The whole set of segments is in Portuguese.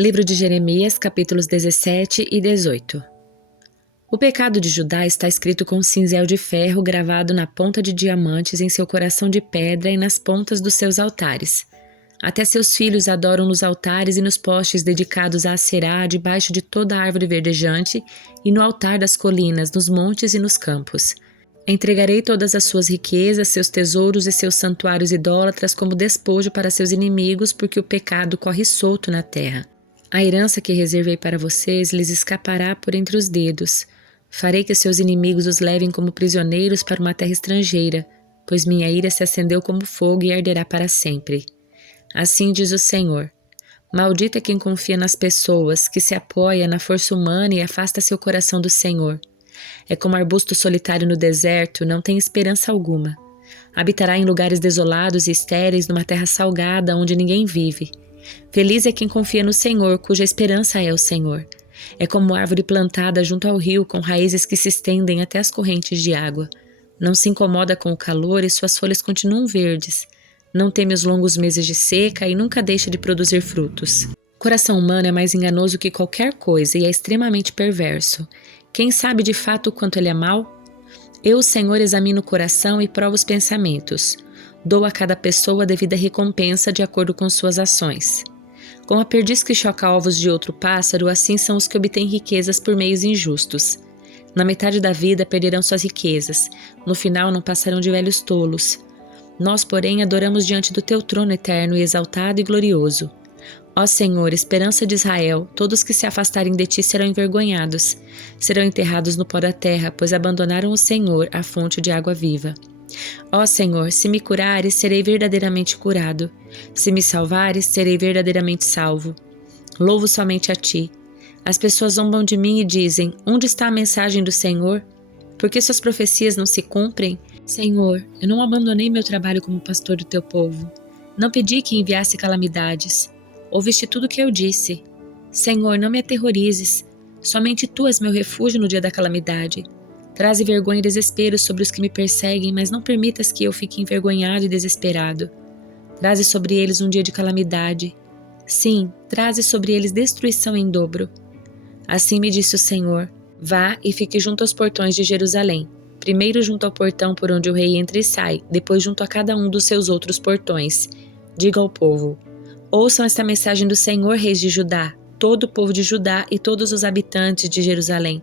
Livro de Jeremias, capítulos 17 e 18. O pecado de Judá está escrito com cinzel de ferro gravado na ponta de diamantes em seu coração de pedra e nas pontas dos seus altares. Até seus filhos adoram nos altares e nos postes dedicados a Aserá, debaixo de toda a árvore verdejante, e no altar das colinas, nos montes e nos campos. Entregarei todas as suas riquezas, seus tesouros e seus santuários idólatras como despojo para seus inimigos, porque o pecado corre solto na terra. A herança que reservei para vocês lhes escapará por entre os dedos. Farei que seus inimigos os levem como prisioneiros para uma terra estrangeira, pois minha ira se acendeu como fogo e arderá para sempre. Assim diz o Senhor: maldito é quem confia nas pessoas, que se apoia na força humana e afasta seu coração do Senhor. É como arbusto solitário no deserto, não tem esperança alguma. Habitará em lugares desolados e estéreis, numa terra salgada, onde ninguém vive. Feliz é quem confia no Senhor, cuja esperança é o Senhor. É como árvore plantada junto ao rio, com raízes que se estendem até as correntes de água. Não se incomoda com o calor e suas folhas continuam verdes. Não teme os longos meses de seca e nunca deixa de produzir frutos. O coração humano é mais enganoso que qualquer coisa e é extremamente perverso. Quem sabe de fato o quanto ele é mau? Eu, o Senhor, examino o coração e provo os pensamentos. Dou a cada pessoa a devida recompensa de acordo com suas ações. Como a perdiz que choca ovos de outro pássaro, assim são os que obtêm riquezas por meios injustos. Na metade da vida perderão suas riquezas, no final não passarão de velhos tolos. Nós, porém, adoramos diante do teu trono eterno e exaltado e glorioso. Ó Senhor, esperança de Israel, todos que se afastarem de ti serão envergonhados. Serão enterrados no pó da terra, pois abandonaram o Senhor, a fonte de água viva. Ó Senhor, se me curares, serei verdadeiramente curado. Se me salvares, serei verdadeiramente salvo. Louvo somente a ti. As pessoas zombam de mim e dizem: onde está a mensagem do Senhor? Por que suas profecias não se cumprem? Senhor, eu não abandonei meu trabalho como pastor do teu povo. Não pedi que enviasse calamidades. Ouviste tudo o que eu disse. Senhor, não me aterrorizes. Somente tu és meu refúgio no dia da calamidade. Traze vergonha e desespero sobre os que me perseguem, mas não permitas que eu fique envergonhado e desesperado. Traze sobre eles um dia de calamidade. Sim, traze sobre eles destruição em dobro. Assim me disse o Senhor: vá e fique junto aos portões de Jerusalém. Primeiro junto ao portão por onde o rei entra e sai, depois junto a cada um dos seus outros portões. Diga ao povo: ouçam esta mensagem do Senhor, reis de Judá, todo o povo de Judá e todos os habitantes de Jerusalém.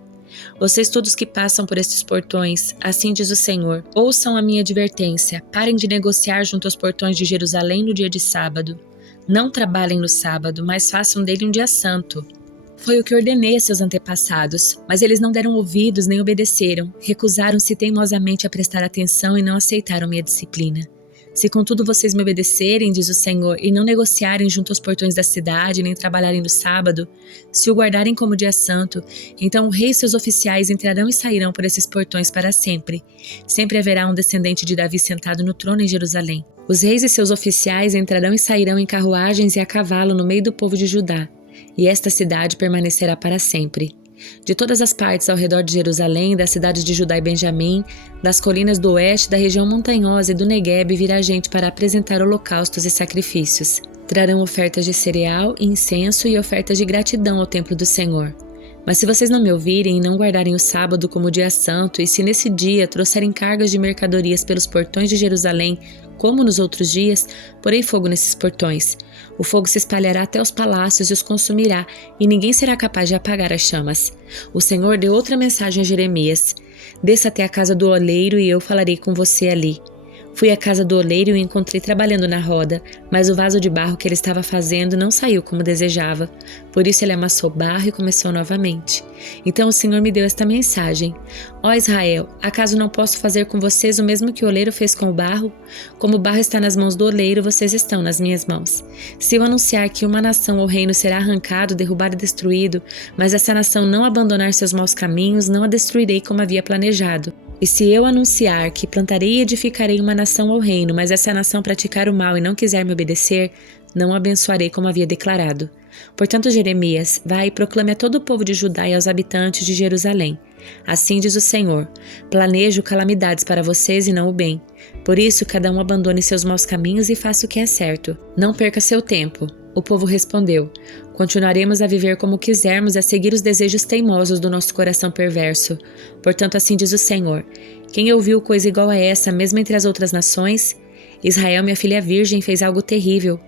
Vocês todos que passam por estes portões, assim diz o Senhor, ouçam a minha advertência, parem de negociar junto aos portões de Jerusalém no dia de sábado. Não trabalhem no sábado, mas façam dele um dia santo. Foi o que ordenei a seus antepassados, mas eles não deram ouvidos nem obedeceram, recusaram-se teimosamente a prestar atenção e não aceitaram minha disciplina. Se contudo vocês me obedecerem, diz o Senhor, e não negociarem junto aos portões da cidade, nem trabalharem no sábado, se o guardarem como dia santo, então o rei e seus oficiais entrarão e sairão por esses portões para sempre. Sempre haverá um descendente de Davi sentado no trono em Jerusalém. Os reis e seus oficiais entrarão e sairão em carruagens e a cavalo no meio do povo de Judá, e esta cidade permanecerá para sempre. De todas as partes ao redor de Jerusalém, das cidades de Judá e Benjamim, das colinas do oeste, da região montanhosa e do Neguebe virá gente para apresentar holocaustos e sacrifícios. Trarão ofertas de cereal, incenso e ofertas de gratidão ao templo do Senhor. Mas se vocês não me ouvirem e não guardarem o sábado como dia santo, e se nesse dia trouxerem cargas de mercadorias pelos portões de Jerusalém, como nos outros dias, porei fogo nesses portões. O fogo se espalhará até os palácios e os consumirá, e ninguém será capaz de apagar as chamas. O Senhor deu outra mensagem a Jeremias: desça até a casa do oleiro e eu falarei com você ali. Fui à casa do oleiro e o encontrei trabalhando na roda, mas o vaso de barro que ele estava fazendo não saiu como desejava. Por isso ele amassou barro e começou novamente. Então o Senhor me deu esta mensagem: ó Israel, acaso não posso fazer com vocês o mesmo que o oleiro fez com o barro? Como o barro está nas mãos do oleiro, vocês estão nas minhas mãos. Se eu anunciar que uma nação ou reino será arrancado, derrubado e destruído, mas essa nação não abandonar seus maus caminhos, não a destruirei como havia planejado. E se eu anunciar que plantarei e edificarei uma nação ou reino, mas essa nação praticar o mal e não quiser me obedecer, não a abençoarei como havia declarado. Portanto, Jeremias, vai e proclame a todo o povo de Judá e aos habitantes de Jerusalém: assim diz o Senhor, planejo calamidades para vocês e não o bem. Por isso, cada um abandone seus maus caminhos e faça o que é certo. Não perca seu tempo. O povo respondeu: Continuaremos a viver como quisermos e a seguir os desejos teimosos do nosso coração perverso. Portanto, assim diz o Senhor: quem ouviu coisa igual a essa, mesmo entre as outras nações? Israel, minha filha virgem, fez algo terrível.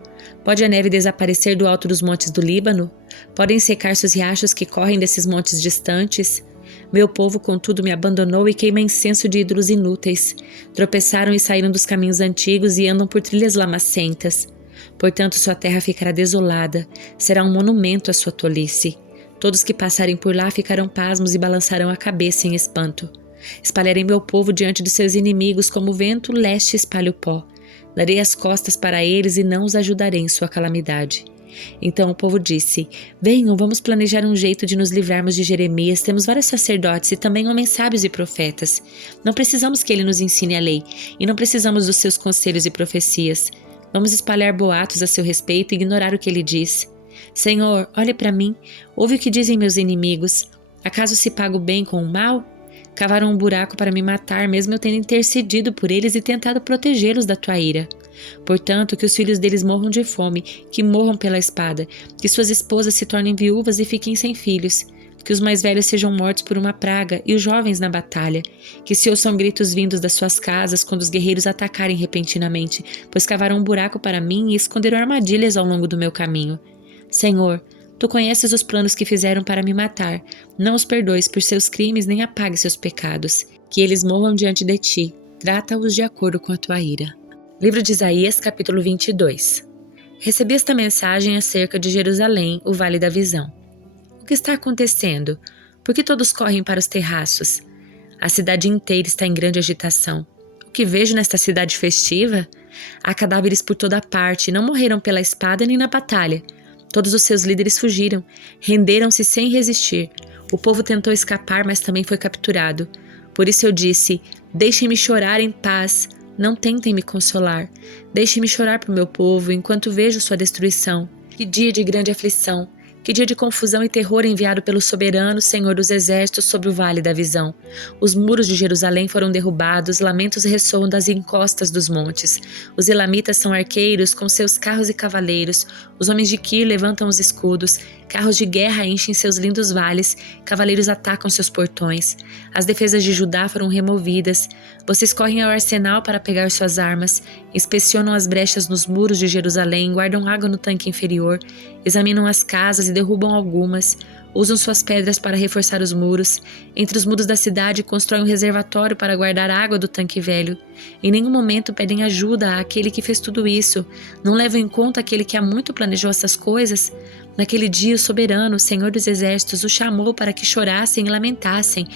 Pode a neve desaparecer do alto dos montes do Líbano? Podem secar-se os riachos que correm desses montes distantes? Meu povo, contudo, me abandonou e queima incenso de ídolos inúteis. Tropeçaram e saíram dos caminhos antigos e andam por trilhas lamacentas. Portanto, sua terra ficará desolada, será um monumento à sua tolice. Todos que passarem por lá ficarão pasmos e balançarão a cabeça em espanto. Espalharei meu povo diante de seus inimigos como o vento leste espalha o pó. Darei as costas para eles e não os ajudarei em sua calamidade. Então o povo disse: venham, vamos planejar um jeito de nos livrarmos de Jeremias. Temos vários sacerdotes e também homens sábios e profetas. Não precisamos que ele nos ensine a lei e não precisamos dos seus conselhos e profecias. Vamos espalhar boatos a seu respeito e ignorar o que ele diz. Senhor, olhe para mim, ouve o que dizem meus inimigos. Acaso se paga o bem com o mal? Cavaram um buraco para me matar, mesmo eu tendo intercedido por eles e tentado protegê-los da tua ira. Portanto, que os filhos deles morram de fome, que morram pela espada, que suas esposas se tornem viúvas e fiquem sem filhos, que os mais velhos sejam mortos por uma praga e os jovens na batalha, que se ouçam gritos vindos das suas casas quando os guerreiros atacarem repentinamente, pois cavaram um buraco para mim e esconderam armadilhas ao longo do meu caminho. Senhor, tu conheces os planos que fizeram para me matar. Não os perdoes por seus crimes nem apague seus pecados. Que eles morram diante de ti. Trata-os de acordo com a tua ira. Livro de Isaías, capítulo 22. Recebi esta mensagem acerca de Jerusalém, o Vale da Visão. O que está acontecendo? Por que todos correm para os terraços? A cidade inteira está em grande agitação. O que vejo nesta cidade festiva? Há cadáveres por toda parte, não morreram pela espada nem na batalha. Todos os seus líderes fugiram, renderam-se sem resistir. O povo tentou escapar, mas também foi capturado. Por isso eu disse: deixem-me chorar em paz, não tentem me consolar. Deixem-me chorar por meu povo, enquanto vejo sua destruição. Que dia de grande aflição! Que dia de confusão e terror enviado pelo soberano Senhor dos Exércitos sobre o Vale da Visão. Os muros de Jerusalém foram derrubados, lamentos ressoam das encostas dos montes. Os elamitas são arqueiros com seus carros e cavaleiros. Os homens de Quir levantam os escudos. Carros de guerra enchem seus lindos vales. Cavaleiros atacam seus portões. As defesas de Judá foram removidas. Vocês correm ao arsenal para pegar suas armas. Inspecionam as brechas nos muros de Jerusalém, guardam água no tanque inferior. Examinam as casas e derrubam algumas. Usam suas pedras para reforçar os muros. Entre os muros da cidade constroem um reservatório para guardar água do tanque velho. Em nenhum momento pedem ajuda àquele que fez tudo isso. Não levam em conta aquele que há muito planejou essas coisas. Naquele dia, o soberano, o Senhor dos Exércitos, o chamou para que chorassem e lamentassem.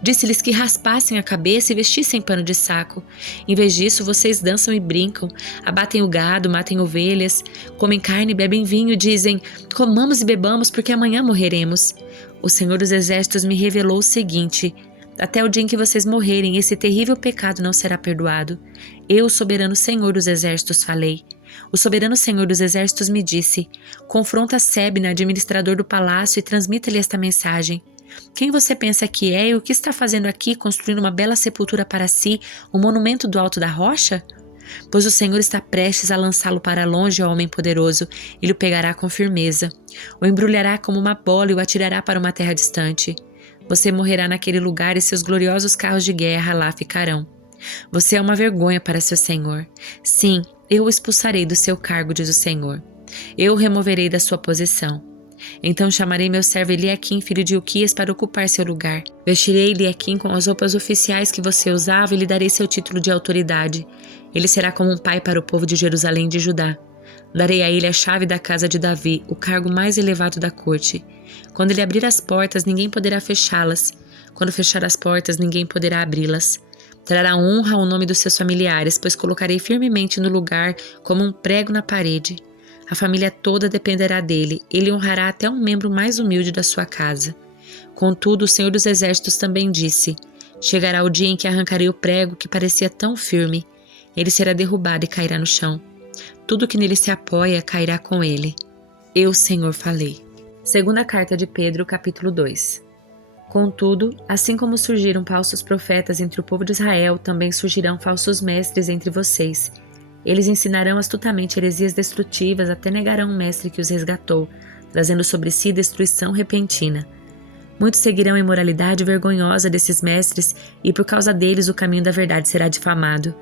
Disse-lhes que raspassem a cabeça e vestissem pano de saco. Em vez disso, vocês dançam e brincam, abatem o gado, matem ovelhas, comem carne e bebem vinho, dizem: comamos e bebamos porque amanhã morreremos. O Senhor dos Exércitos me revelou o seguinte: até o dia em que vocês morrerem, esse terrível pecado não será perdoado. Eu, soberano Senhor dos Exércitos, falei. O soberano Senhor dos Exércitos me disse: confronta Sebna, administrador do palácio, e transmita-lhe esta mensagem. Quem você pensa que é e o que está fazendo aqui, construindo uma bela sepultura para si, um monumento do alto da rocha? Pois o Senhor está prestes a lançá-lo para longe, ó homem poderoso, e o pegará com firmeza. O embrulhará como uma bola e o atirará para uma terra distante. Você morrerá naquele lugar e seus gloriosos carros de guerra lá ficarão. Você é uma vergonha para seu Senhor. Sim, eu o expulsarei do seu cargo, diz o Senhor. Eu o removerei da sua posição. Então chamarei meu servo Eliaquim, filho de Ilquias, para ocupar seu lugar. Vestirei Eliaquim com as roupas oficiais que você usava e lhe darei seu título de autoridade. Ele será como um pai para o povo de Jerusalém e de Judá. Darei a ele a chave da casa de Davi, o cargo mais elevado da corte. Quando ele abrir as portas, ninguém poderá fechá-las. Quando fechar as portas, ninguém poderá abri-las. Trará honra ao nome dos seus familiares, pois colocarei firmemente no lugar como um prego na parede. A família toda dependerá dele, ele honrará até um membro mais humilde da sua casa. Contudo, o Senhor dos Exércitos também disse: chegará o dia em que arrancarei o prego que parecia tão firme. Ele será derrubado e cairá no chão. Tudo que nele se apoia cairá com ele. Eu, Senhor, falei. Segunda carta de Pedro, capítulo 2. Contudo, assim como surgiram falsos profetas entre o povo de Israel, também surgirão falsos mestres entre vocês. Eles ensinarão astutamente heresias destrutivas, até negarão o mestre que os resgatou, trazendo sobre si destruição repentina. Muitos seguirão a imoralidade vergonhosa desses mestres e por causa deles o caminho da verdade será difamado.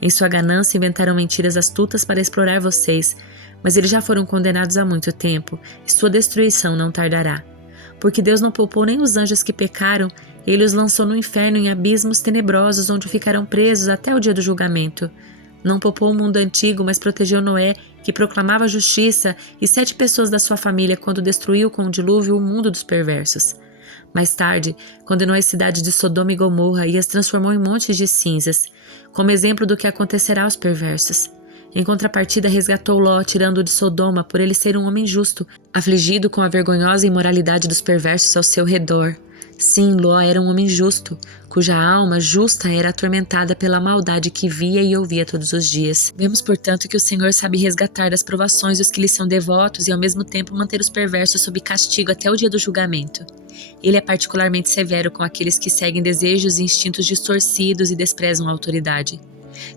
Em sua ganância inventaram mentiras astutas para explorar vocês, mas eles já foram condenados há muito tempo e sua destruição não tardará. Porque Deus não poupou nem os anjos que pecaram, ele os lançou no inferno em abismos tenebrosos onde ficarão presos até o dia do julgamento. Não poupou o mundo antigo, mas protegeu Noé, que proclamava a justiça, e 7 pessoas da sua família quando destruiu com o dilúvio o mundo dos perversos. Mais tarde, condenou as cidades de Sodoma e Gomorra e as transformou em montes de cinzas, como exemplo do que acontecerá aos perversos. Em contrapartida, resgatou Ló, tirando-o de Sodoma, por ele ser um homem justo, afligido com a vergonhosa imoralidade dos perversos ao seu redor. Sim, Ló era um homem justo, cuja alma justa era atormentada pela maldade que via e ouvia todos os dias. Vemos, portanto, que o Senhor sabe resgatar das provações os que lhe são devotos e, ao mesmo tempo, manter os perversos sob castigo até o dia do julgamento. Ele é particularmente severo com aqueles que seguem desejos e instintos distorcidos e desprezam a autoridade.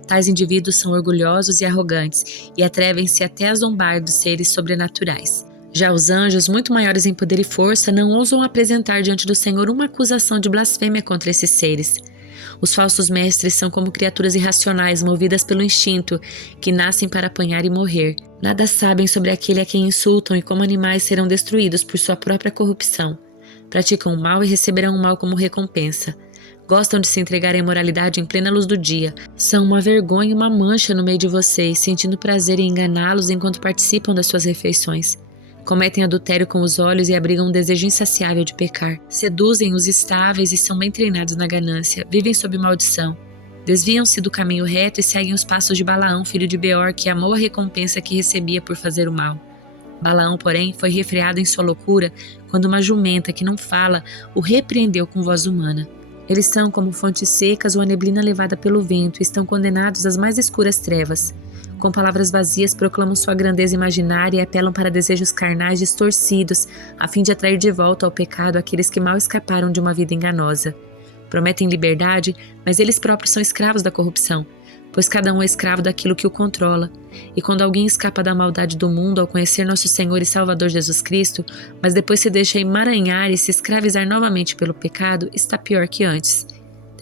Tais indivíduos são orgulhosos e arrogantes e atrevem-se até a zombar dos seres sobrenaturais. Já os anjos, muito maiores em poder e força, não ousam apresentar diante do Senhor uma acusação de blasfêmia contra esses seres. Os falsos mestres são como criaturas irracionais movidas pelo instinto, que nascem para apanhar e morrer. Nada sabem sobre aquele a quem insultam e como animais serão destruídos por sua própria corrupção. Praticam o mal e receberão o mal como recompensa. Gostam de se entregar à imoralidade em plena luz do dia. São uma vergonha e uma mancha no meio de vocês, sentindo prazer em enganá-los enquanto participam das suas refeições. Cometem adultério com os olhos e abrigam um desejo insaciável de pecar. Seduzem os estáveis e são bem treinados na ganância. Vivem sob maldição. Desviam-se do caminho reto e seguem os passos de Balaão, filho de Beor, que amou a recompensa que recebia por fazer o mal. Balaão, porém, foi refreado em sua loucura quando uma jumenta que não fala o repreendeu com voz humana. Eles são como fontes secas ou a neblina levada pelo vento e estão condenados às mais escuras trevas. Com palavras vazias proclamam sua grandeza imaginária e apelam para desejos carnais distorcidos, a fim de atrair de volta ao pecado aqueles que mal escaparam de uma vida enganosa. Prometem liberdade, mas eles próprios são escravos da corrupção, pois cada um é escravo daquilo que o controla. E quando alguém escapa da maldade do mundo ao conhecer nosso Senhor e Salvador Jesus Cristo, mas depois se deixa emaranhar e se escravizar novamente pelo pecado, está pior que antes.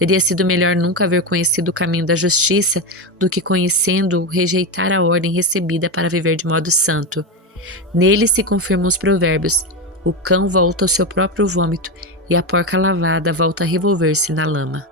Teria sido melhor nunca haver conhecido o caminho da justiça do que, conhecendo-o, rejeitar a ordem recebida para viver de modo santo. Nele se confirmam os provérbios: o cão volta ao seu próprio vômito e a porca lavada volta a revolver-se na lama.